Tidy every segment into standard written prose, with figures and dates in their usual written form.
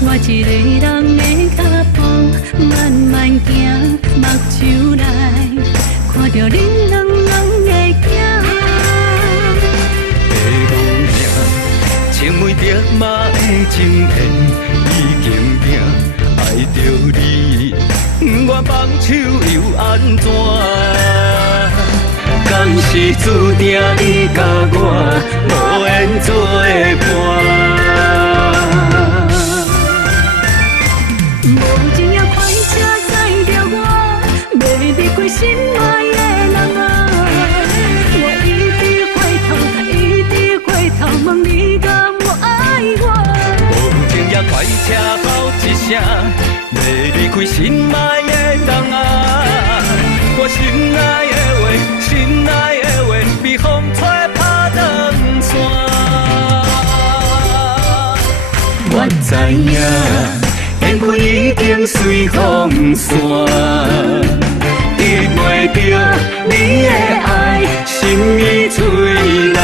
我一个人的脚步慢慢行，目睭内看着恁两人的影。的无名，青梅竹马的情缘已经定，爱着你，我放手又安怎？敢是注定你甲我无缘作伴？无情也快车载着我，要离开心爱的人啊！我一直回头，一直回头，问你敢有爱我？无情也快车吼一声，要离开心爱的人啊！我心爱的话，心爱的话，被风吹拍断线。我知影。缘分已经随风散，得袂着你的爱，心已碎烂。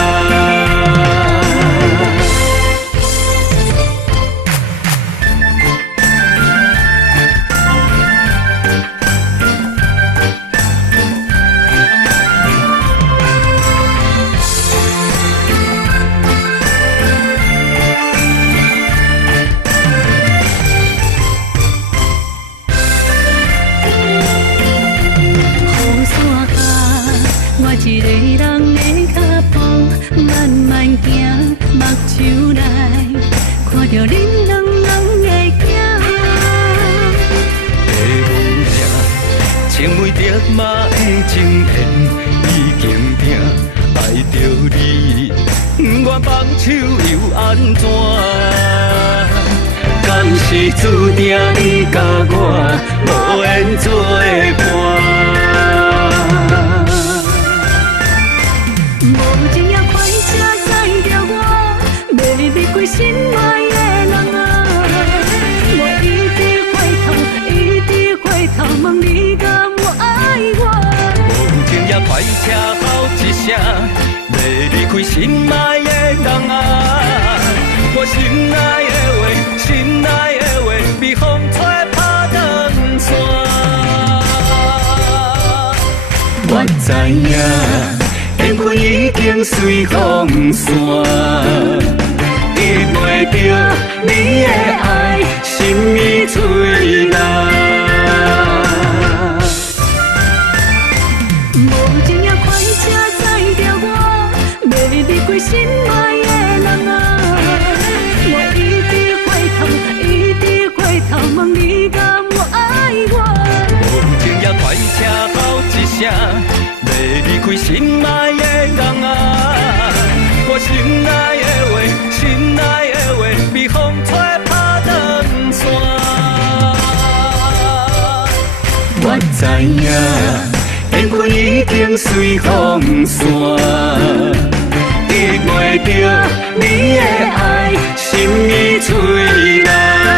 我一个人的脚步慢慢行，目睭内看着恁两人的影。的无名，青梅竹马的情缘已经定，爱着你，我放手又安怎？敢是注定你甲我无缘作伴？无情也快车载着我，要离开心爱的人啊！我一直回头，一直回头，问你敢有爱我？无情也快车吼一声，要离开心爱的人啊！我心爱的话，心爱的话，被风吹拍断线。我知影。缘分已经随风散，得袂着你的爱，心已碎烂。无情也快车载着我，要离开心爱的人啊！我一直回头，一直回头，问你敢有爱我？无情也快车吼一声，要离开心爱的人啊！我心爱的话，心爱的话，被风吹拍断线。我知影，缘分已经随风散，得袂着你的爱，心已碎烂。